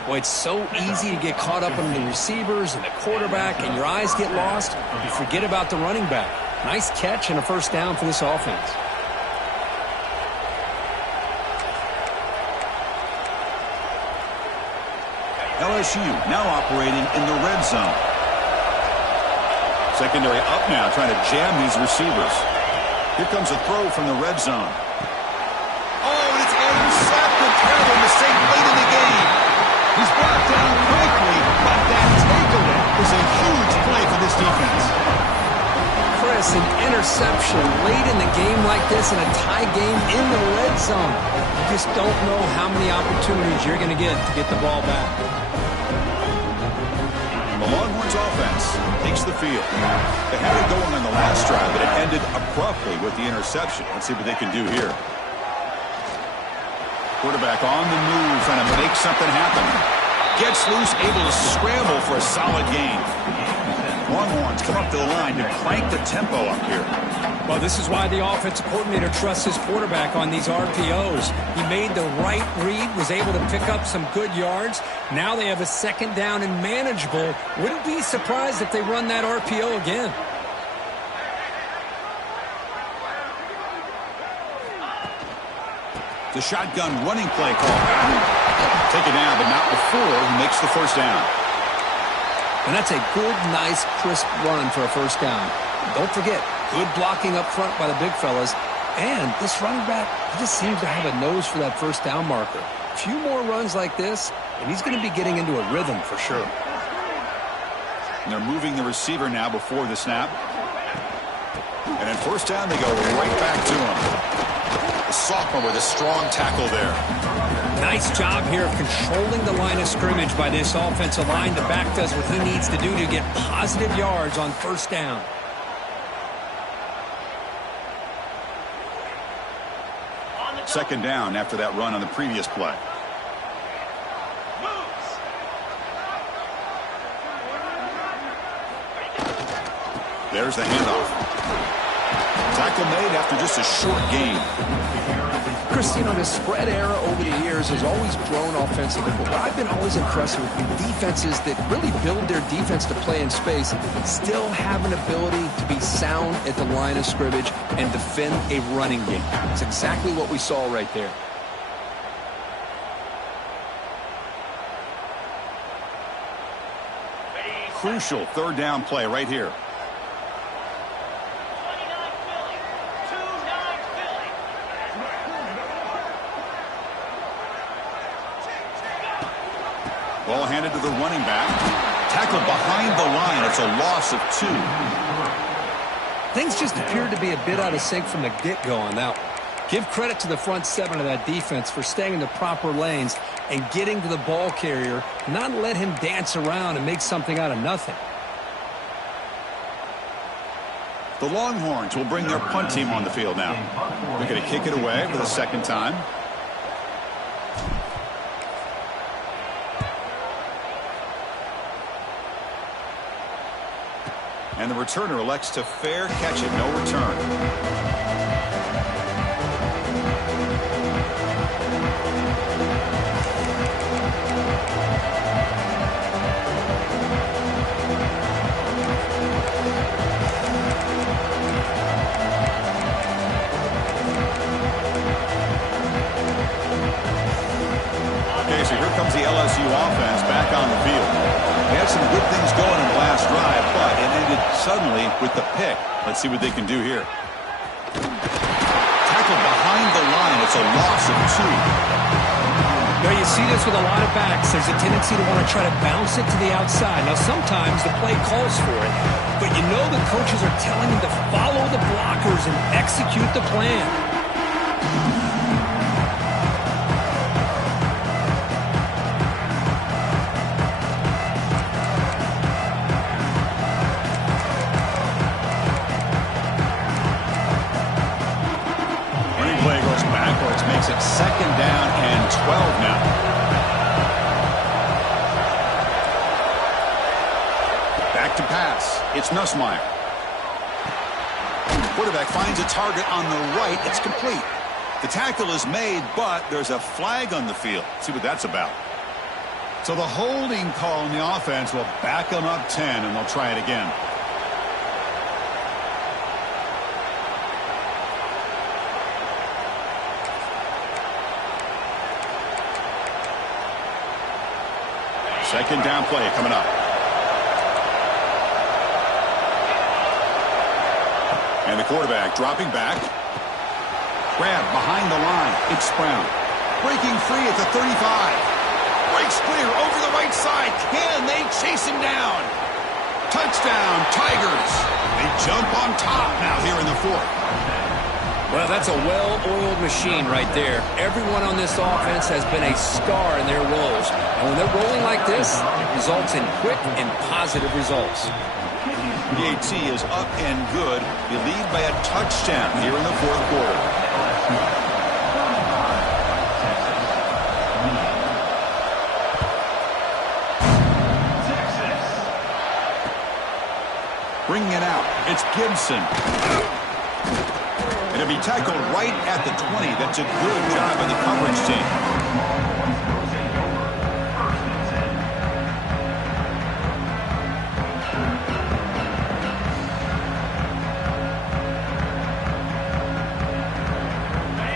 Boy, it's so easy to get caught up on the receivers and the quarterback, and your eyes get lost. You forget about the running back. Nice catch and a 1st down for this offense. LSU now operating in the red zone. Secondary up now, trying to jam these receivers. Here comes a throw from the red zone. Oh, and it's intercepted. Terrible mistake late in the game. He's brought down quickly, but that takeaway is a huge play for this defense. Chris, an interception late in the game like this in a tie game in the red zone. You just don't know how many opportunities you're going to get the ball back. The Longhorns offense takes the field. They had it going on the last drive, but it ended abruptly with the interception. Let's see what they can do here. Quarterback on the move, trying to make something happen. Gets loose, able to scramble for a solid gain. Longhorns come up to the line to crank the tempo up here. Well, this is why the offensive coordinator trusts his quarterback on these RPOs. He made the right read, was able to pick up some good yards. Now they have a 2nd down and manageable. Wouldn't be surprised if they run that RPO again. The shotgun running play call. Taken down, but not before he makes the 1st down. And that's a good, nice, crisp run for a 1st down. Don't forget, good blocking up front by the big fellas. And this running back, he just seems to have a nose for that 1st down marker. A few more runs like this, and he's going to be getting into a rhythm for sure. And they're moving the receiver now before the snap. And in 1st down, they go right back to him. The sophomore with a strong tackle there. Nice job here of controlling the line of scrimmage by this offensive line. The back does what he needs to do to get positive yards on 1st down. Second down after that run on the previous play. There's the handoff. Tackle made after just a short gain. Chris, you know, the spread era over the years has always grown offensively, but what I've been always impressed with defenses that really build their defense to play in space still have an ability to be sound at the line of scrimmage and defend a running game. It's exactly what we saw right there. Crucial 3rd down play right here. Ball handed to the running back. Tackled behind the line. It's a loss of 2. Things just appeared to be a bit out of sync from the get-go on that one. Give credit to the front 7 of that defense for staying in the proper lanes and getting to the ball carrier, not let him dance around and make something out of nothing. The Longhorns will bring their punt team on the field now. They're going to kick it away for the 2nd time. And the returner elects to fair catch it, no return. Okay, so here comes suddenly with the pick. Let's see what they can do here. Tackled behind the line. It's a loss of 2. Now, you see this with a lot of backs. There's a tendency to want to try to bounce it to the outside. Now, sometimes the play calls for it, but you know the coaches are telling them to follow the blockers and execute the plan. Play goes backwards, makes it 2nd down and 12 now. Back to pass. It's Nussmeier. Quarterback finds a target on the right. It's complete. The tackle is made, but there's a flag on the field. Let's see what that's about. So the holding call in the offense will back them up 10, and they'll try it again. Second down play coming up. And the quarterback dropping back. Grab behind the line. It's Brown. Breaking free at the 35. Breaks clear over the right side. Can they chase him down? Touchdown, Tigers. They jump on top now here in the 4th. Well, that's a well-oiled machine right there. Everyone on this offense has been a star in their roles. And when they're rolling like this, it results in quick and positive results. PAT is up and good. They lead by a touchdown here in the 4th quarter. Bringing it out. It's Gibson. And he'll be tackled right at the 20. That's a good job of the coverage team.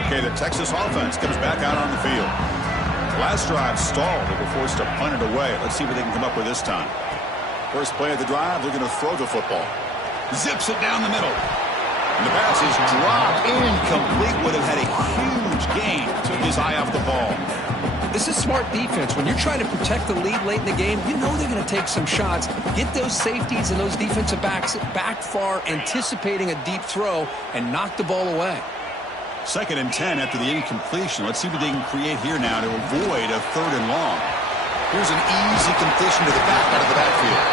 Okay, the Texas offense comes back out on the field. The last drive stalled. They were forced to punt it away. Let's see what they can come up with this time. First play of the drive, they're going to throw the football. Zips it down the middle. And the pass is dropped. Incomplete. Would have had a huge gain. Took his eye off the ball. This is smart defense. When you're trying to protect the lead late in the game, you know they're going to take some shots. Get those safeties and those defensive backs back far, anticipating a deep throw, and knock the ball away. 2nd and 10 after the incompletion. Let's see what they can create here now to avoid a 3rd and long. Here's an easy completion to the back out of the backfield.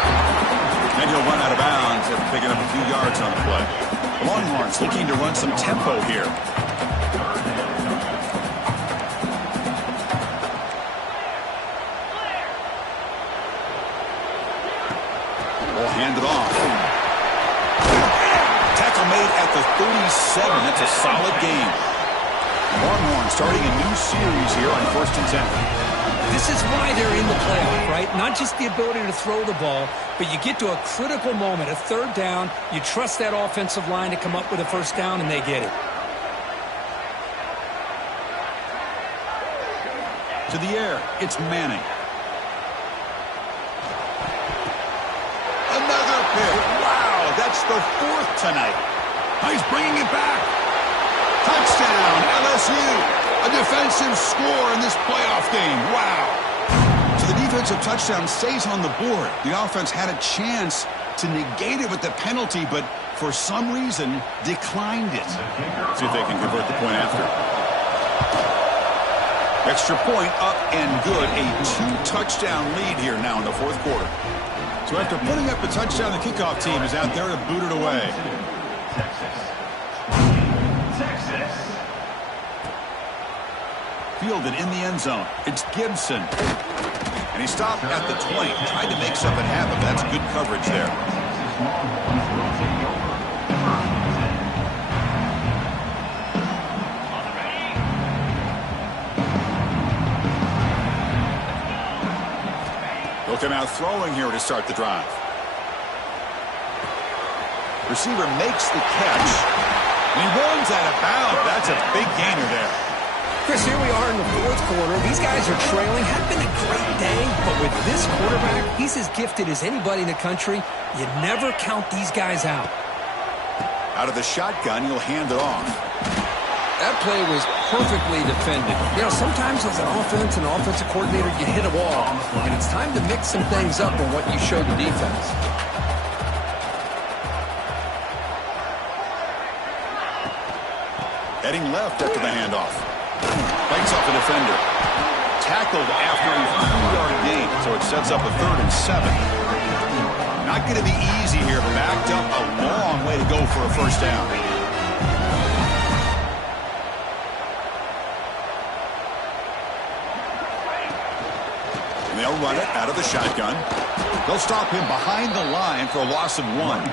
And he'll run out of bounds after picking up a few yards on the play. The Longhorns looking to run some tempo here. We'll hand it off. Tackle made at the 37. That's a solid game. Longhorns starting a new series here on 1st and 10. This is why they're in the playoff, right? Not just the ability to throw the ball, but you get to a critical moment, a 3rd down. You trust that offensive line to come up with a 1st down, and they get it. To the air, it's Manning. Another pick. Wow, that's the 4th tonight. He's bringing it back. Touchdown, LSU. A defensive score in this playoff game. Wow. So the defensive touchdown stays on the board. The offense had a chance to negate it with the penalty, but for some reason declined it. See if they can convert the point after. Extra point up and good. A 2-touchdown lead here now in the 4th quarter. So after putting up the touchdown, the kickoff team is out there to boot it away. Fielded in the end zone. It's Gibson. And he stopped at the 20. Tried to make something happen. That's good coverage there. They'll come out throwing here to start the drive. Receiver makes the catch. And he runs out of bounds. That's a big gainer there. Chris, here we are in the fourth quarter. These guys are trailing. Had been a great day, but with this quarterback, he's as gifted as anybody in the country. You never count these guys out. Out of the shotgun, he'll hand it off. That play was perfectly defended. You know, sometimes as an offensive coordinator, you hit a wall, and it's time to mix some things up on what you show the defense. Heading left after the handoff. Fights off a defender. Tackled after a 3-yard gain, so it sets up a 3rd and 7. Not going to be easy here. Backed up a long way to go for a first down. And they'll run it out of the shotgun. They'll stop him behind the line for a loss of 1.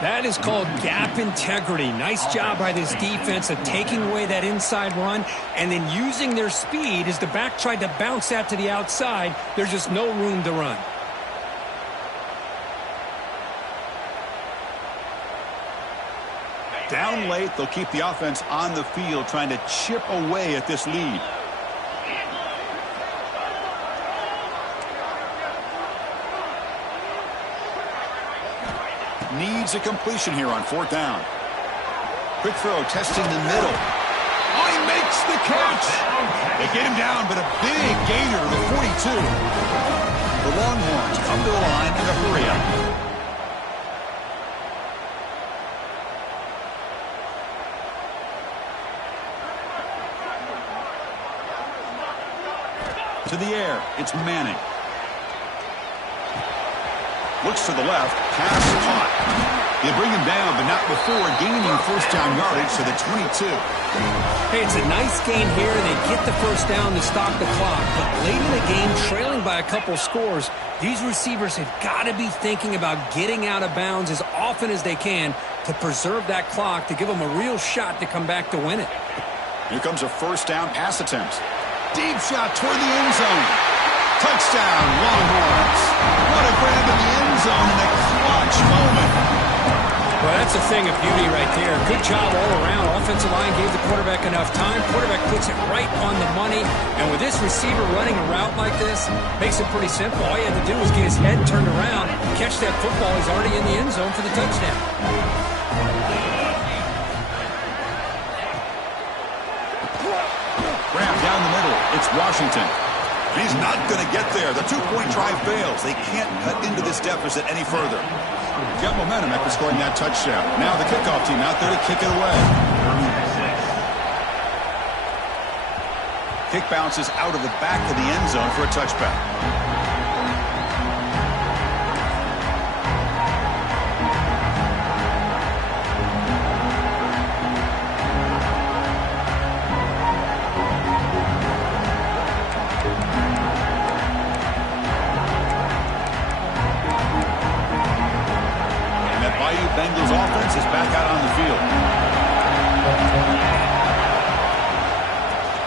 That is called gap integrity. Nice job by this defense of taking away that inside run and then using their speed as the back tried to bounce that to the outside. There's just no room to run. Down late, they'll keep the offense on the field trying to chip away at this lead. Needs a completion here on 4th down. Quick throw, testing the middle. Oh, he makes the catch. They get him down, but a big gainer to the 42. The Longhorns come to the line in a hurry up. To the air, it's Manning. Looks to the left, pass caught. They bring him down, but not before gaining first down yardage to the 22. Hey, it's a nice gain here. They get the first down to stop the clock. But late in the game, trailing by a couple scores, these receivers have got to be thinking about getting out of bounds as often as they can to preserve that clock, to give them a real shot to come back to win it. Here comes a first down pass attempt. Deep shot toward the end zone. Touchdown, Longhorns. What a grab in the end zone in a clutch moment. Well, that's a thing of beauty right there. Good job all around. Offensive line gave the quarterback enough time. Quarterback puts it right on the money. And with this receiver running a route like this, makes it pretty simple. All he had to do was get his head turned around, catch that football. He's already in the end zone for the touchdown. Grab down the middle. It's Washington. He's not going to get there. The 2-point try fails. They can't cut into this deficit any further. Got momentum after scoring that touchdown. Now the kickoff team out there to kick it away. Kick bounces out of the back of the end zone for a touchback. Bengals offense is back out on the field.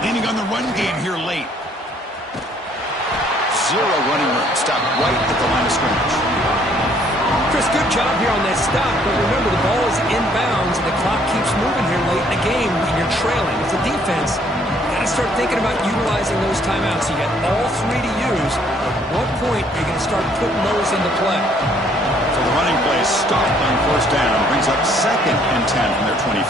Leaning on the run game here late. Zero running room. Stopped right at the line of scrimmage. Chris, good job here on that stop, but remember the ball is inbounds and the clock keeps moving here late in the game when you're trailing. As a defense, you got to start thinking about utilizing those timeouts. You got all 3 to use. At what point are you going to start putting those into play? So the running play stopped on first down. Brings up 2nd and 10 from their 25.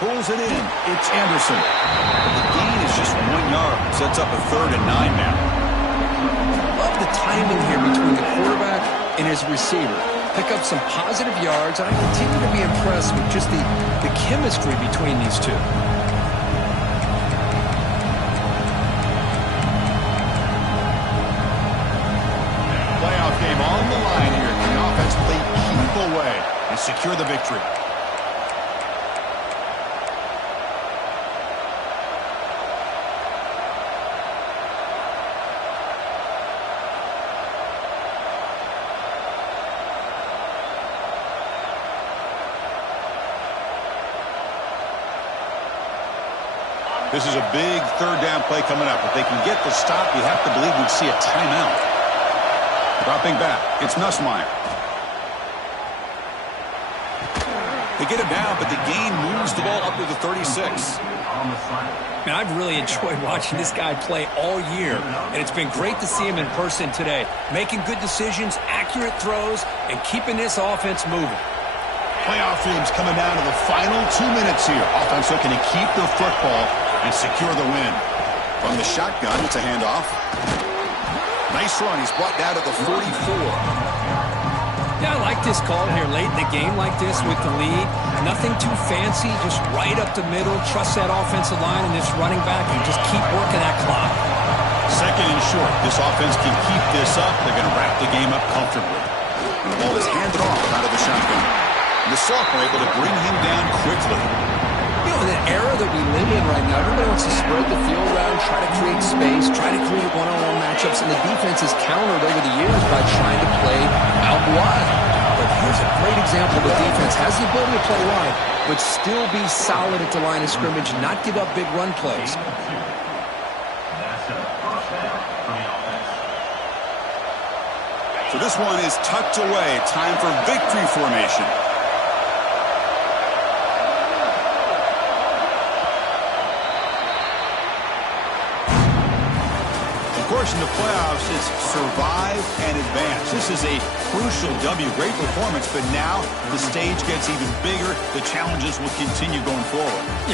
Pulls it in. It's Anderson. But the gain is just 1 yard. Sets up a 3rd and 9 now. Love the timing here between the quarterback and his receiver. Pick up some positive yards, and I continue to be impressed with just the chemistry between these two. Playoff game on the line here. The offense played keep away and secure the victory. This is a big 3rd down play coming up. If they can get the stop, you have to believe we'd see a timeout. Dropping back, it's Nussmeier. They get him down, but the gain moves the ball up to the 36. Man, I've really enjoyed watching this guy play all year, and it's been great to see him in person today, making good decisions, accurate throws, and keeping this offense moving. Playoff games coming down to the final 2 minutes here. Offense looking to keep the football and secure the win. From the shotgun, it's a handoff. Nice run. He's brought down to the 44. Yeah, I like this call here late in the game like this with the lead. Nothing too fancy, just right up the middle. Trust that offensive line and this running back and just keep working that clock. Second and short. This offense can keep this up. They're going to wrap the game up comfortably. The ball is handed off out of the shotgun. And the sophomore able to bring him down quickly. You know, in the era that we live in right now, everybody wants to spread the field around, try to create space, try to create one-on-one matchups, and the defense is countered over the years by trying to play out wide. But here's a great example. The defense has the ability to play wide, but still be solid at the line of scrimmage, not give up big run plays. So this one is tucked away. Time for victory formation. Of course, in the playoffs, it's survive and advance. This is a crucial W. Great performance, but now the stage gets even bigger. The challenges will continue going forward. Yeah.